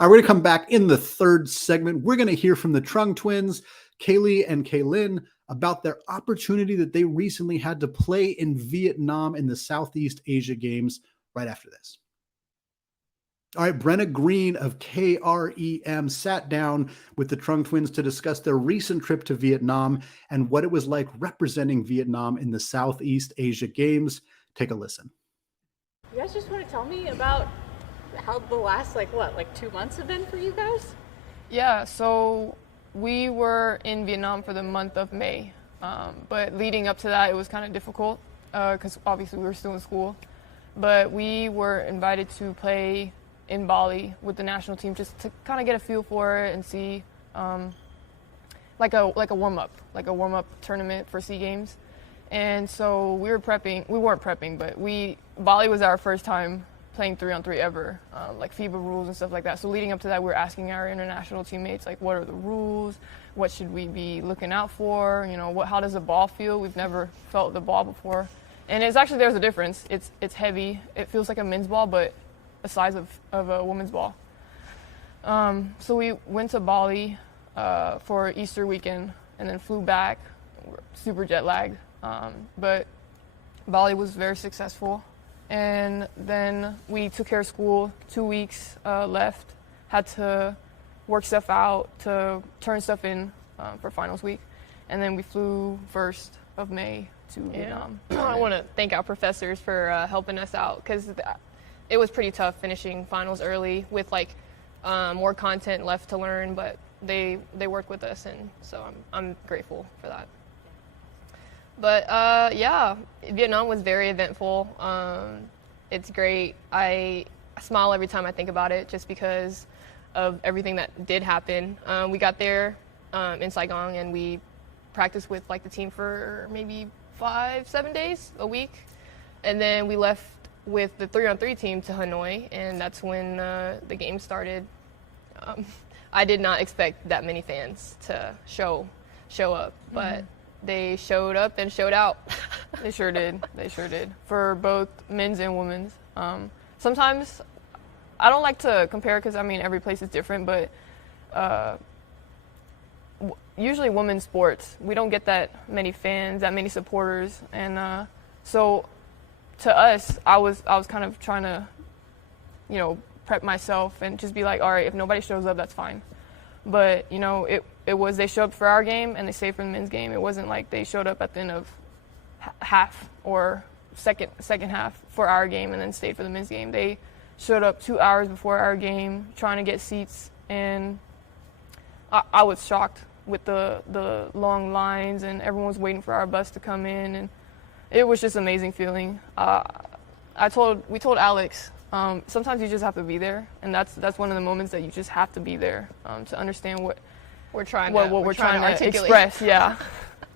All right, we're going to come back in the third segment. We're going to hear from the Truong Twins, Kaylee and Kaylin, about their opportunity that they recently had to play in Vietnam in the Southeast Asia Games right after this. All right, Brenna Green of KREM sat down with the Truong Twins to discuss their recent trip to Vietnam and what it was like representing Vietnam in the Southeast Asia Games. Take a listen. You guys just want to tell me about how the last, 2 months have been for you guys? Yeah, so we were in Vietnam for the month of May, but leading up to that, it was kind of difficult because obviously we were still in school. But we were invited to play in Bali with the national team just to kind of get a feel for it and see like a warm-up tournament for SEA Games. And so we weren't prepping, but Bali was our first time playing 3-on-3 ever, like FIBA rules and stuff like that. So leading up to that, we were asking our international teammates, like, what are the rules? What should we be looking out for? How does the ball feel? We've never felt the ball before. And there's a difference. It's heavy. It feels like a men's ball, but the size of a women's ball. So we went to Bali for Easter weekend and then flew back. We're super jet lagged, but Bali was very successful. And then we took care of school, 2 weeks left, had to work stuff out to turn stuff in for finals week. And then we flew 1st of May to Vietnam. I want to thank our professors for helping us out because it was pretty tough finishing finals early with more content left to learn, but they worked with us, and so I'm grateful for that. But yeah, Vietnam was very eventful. It's great. I smile every time I think about it just because of everything that did happen. We got there in Saigon and we practiced with the team for maybe 5-7 days a week, and then we left with the 3-on-3 team to Hanoi, and that's when the game started. I did not expect that many fans to show up, but they showed up and showed out. They sure did. For both men's and women's. Sometimes I don't like to compare because every place is different, but usually women's sports, we don't get that many fans, that many supporters, and so to us, I was kind of trying to, prep myself and just be like, all right, if nobody shows up, that's fine. But it was they showed up for our game and they stayed for the men's game. It wasn't like they showed up at the end of half or second half for our game and then stayed for the men's game. They showed up 2 hours before our game trying to get seats, and I was shocked with the long lines, and everyone was waiting for our bus to come in, and it was just an amazing feeling. We told Alex, sometimes you just have to be there, and that's one of the moments that you just have to be there to understand what we're trying to express. Yeah,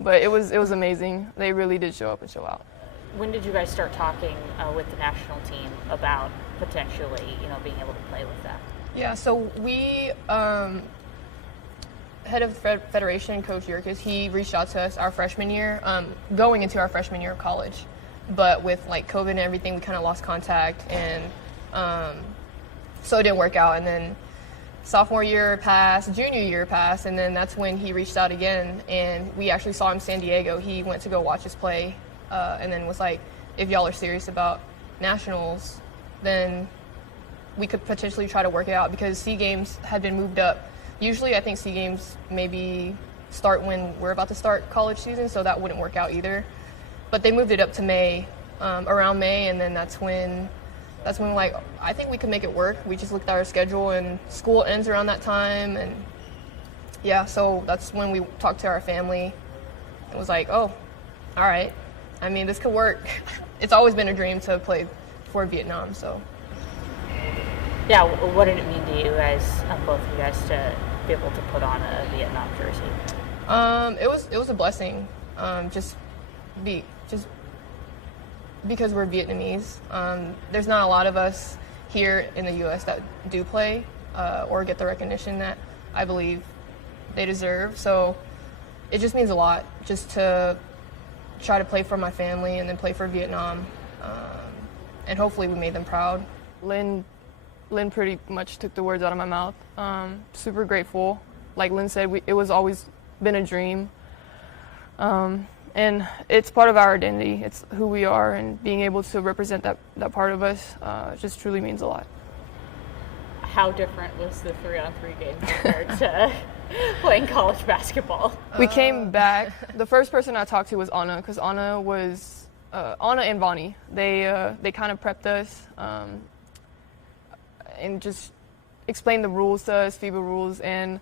but it was amazing. They really did show up and show out. When did you guys start talking with the national team about potentially, being able to play with that? Yeah, so we, head of the federation, Coach Yerkes, he reached out to us our freshman year, going into our freshman year of college. But with COVID and everything, we kind of lost contact, and so it didn't work out. And then sophomore year passed, junior year passed, and then that's when he reached out again, and we actually saw him in San Diego. He went to go watch us play, and then was like, if y'all are serious about nationals, then we could potentially try to work it out, because SEA Games had been moved up. Usually I think SEA Games maybe start when we're about to start college season, so that wouldn't work out either. But they moved it up to May, around May, and then that's when I think we could make it work. We just looked at our schedule, and school ends around that time, and yeah, so that's when we talked to our family. It was like, oh, all right. This could work. It's always been a dream to play for Vietnam, so. Yeah, what did it mean to you guys, both of you guys, to be able to put on a Vietnam jersey? It was a blessing, just because we're Vietnamese. There's not a lot of us here in the U.S. that do play or get the recognition that I believe they deserve. So it just means a lot just to try to play for my family and then play for Vietnam. And hopefully we made them proud. Lynn Lynn pretty much took the words out of my mouth. Super grateful. Like Lynn said, it was always been a dream. And it's part of our identity. It's who we are, and being able to represent that part of us just truly means a lot. How different was the 3-on-3 game compared to playing college basketball? We came back. The first person I talked to was Anna, because Anna and Vonnie. They kind of prepped us and just explained the rules to us, FIBA rules. And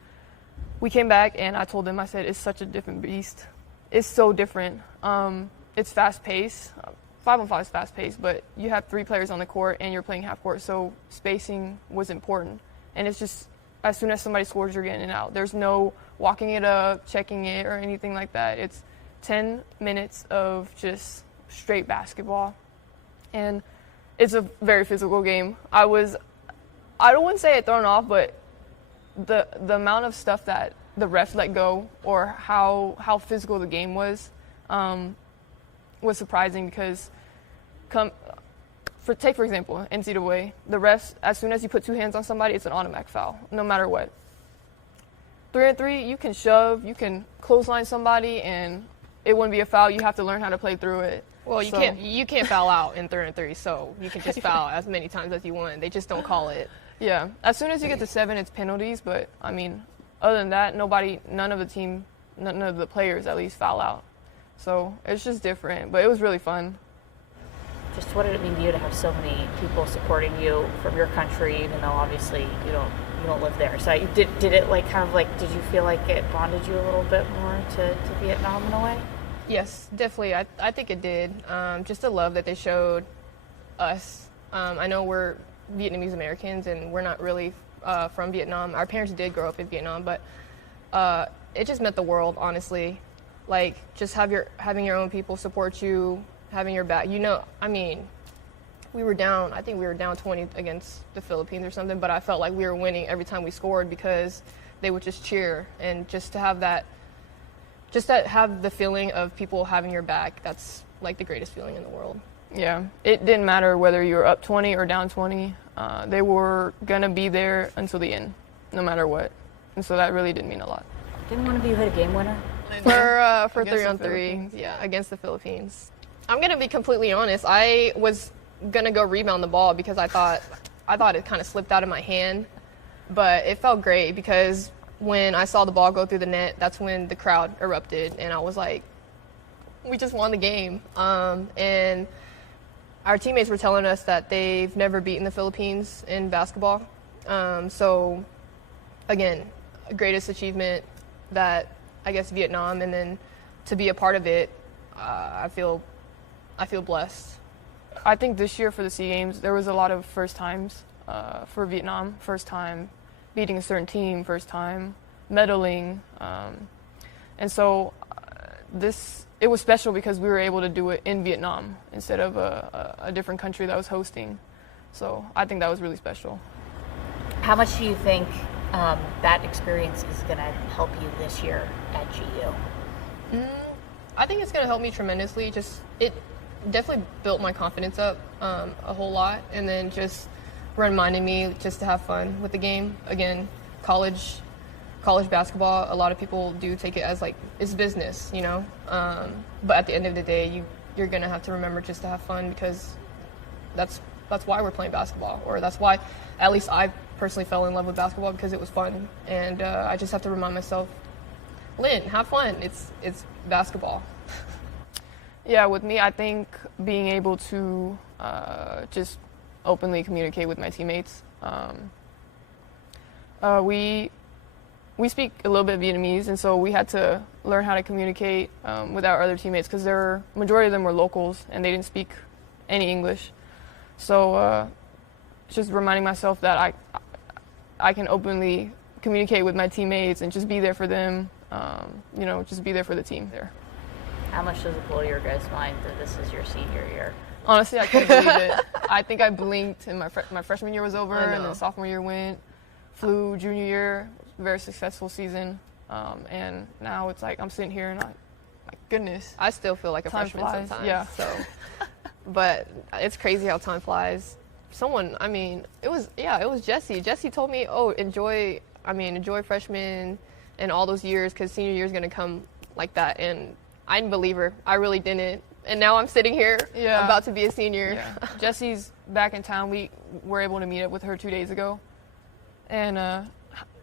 we came back, and I told them, I said, it's such a different beast. It's so different. It's fast-paced. 5-on-5 is fast-paced, but you have 3 players on the court, and you're playing half-court, so spacing was important. And it's just, as soon as somebody scores, you're getting it out. There's no walking it up, checking it, or anything like that. It's 10 minutes of just straight basketball. And it's a very physical game. I don't want to say it thrown off, but the amount of stuff that the refs let go, or how physical the game was surprising, because take for example, NCAA, the refs, as soon as you put 2 hands on somebody, it's an automatic foul, no matter what. 3-on-3, you can shove, you can clothesline somebody, and it wouldn't be a foul. You have to learn how to play through it. Well, you can't foul out in 3-on-3, so you can just foul as many times as you want. They just don't call it. Yeah, as soon as you get to 7, it's penalties, but I mean, other than that, none of the players at least foul out. So it's just different, but it was really fun. Just what did it mean to you to have so many people supporting you from your country, even though obviously you don't live there? So did it did you feel like it bonded you a little bit more to Vietnam in a way? Yes, definitely. I think it did. Just the love that they showed us. I know we're Vietnamese Americans, and we're not really from Vietnam. Our parents did grow up in Vietnam, but it just meant the world, honestly. Like, just having your own people support you, having your back. I mean, we were down 20 against the Philippines or something, but I felt like we were winning every time we scored, because they would just cheer. And just to have have the feeling of people having your back, that's like the greatest feeling in the world. Yeah, it didn't matter whether you were up 20 or down 20. They were going to be there until the end, no matter what. And so that really did mean a lot. Didn't one of you hit a game winner? For 3-on-3, yeah, against the Philippines. I'm going to be completely honest. I was going to go rebound the ball because I thought it kind of slipped out of my hand. But it felt great, because when I saw the ball go through the net, that's when the crowd erupted. And I was like, we just won the game. And our teammates were telling us that they've never beaten the Philippines in basketball. So, again, greatest achievement that I guess Vietnam, and then to be a part of it, I feel blessed. I think this year for the SEA Games, there was a lot of first times for Vietnam. First time beating a certain team, first time medaling. And so it was special because we were able to do it in Vietnam instead of a different country that was hosting. So I think that was really special. How much do you think that experience is going to help you this year at GU? I think it's going to help me tremendously. It definitely built my confidence up a whole lot, and then just reminding me just to have fun with the game. Again, college basketball, a lot of people do take it as like it's business, but at the end of the day, you're going to have to remember just to have fun, because that's why we're playing basketball, or that's why at least I personally fell in love with basketball, because it was fun. And I just have to remind myself, Lynn, have fun. It's basketball. Yeah, with me, I think being able to just openly communicate with my teammates. We speak a little bit of Vietnamese, and so we had to learn how to communicate with our other teammates, because majority of them were locals and they didn't speak any English. So just reminding myself that I can openly communicate with my teammates and just be there for them, just be there for the team there. How much does it blow your guys' mind that this is your senior year? Honestly, I couldn't believe it. I think I blinked and my freshman year was over, and then sophomore year went, flew junior year, very successful season, and now it's like I'm sitting here and my goodness. I still feel like a time freshman flies. sometimes. Yeah. So, but it's crazy how time flies. someone. I mean, it was Jessie. Jessie told me, "Oh, enjoy freshman and all those years, because senior year is gonna come like that." And I didn't believe her. I really didn't. And now I'm sitting here, about to be a senior. Yeah. Jessie's back in town. We were able to meet up with her 2 days ago, and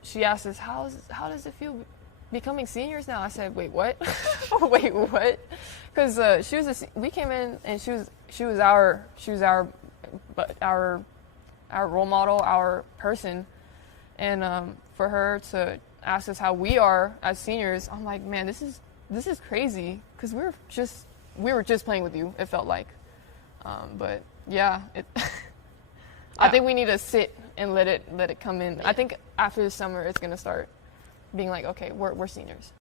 she asked us, "How does it feel becoming seniors now?" I said, "Wait, what? Wait, what?" Because we came in and she was our role model, our person, and for her to ask us how we are as seniors, I'm like, man, this is crazy, because we were just playing with you. It felt like, but yeah, I think we need to sit and let it come in. I think after the summer, it's gonna start being like, okay, we're seniors.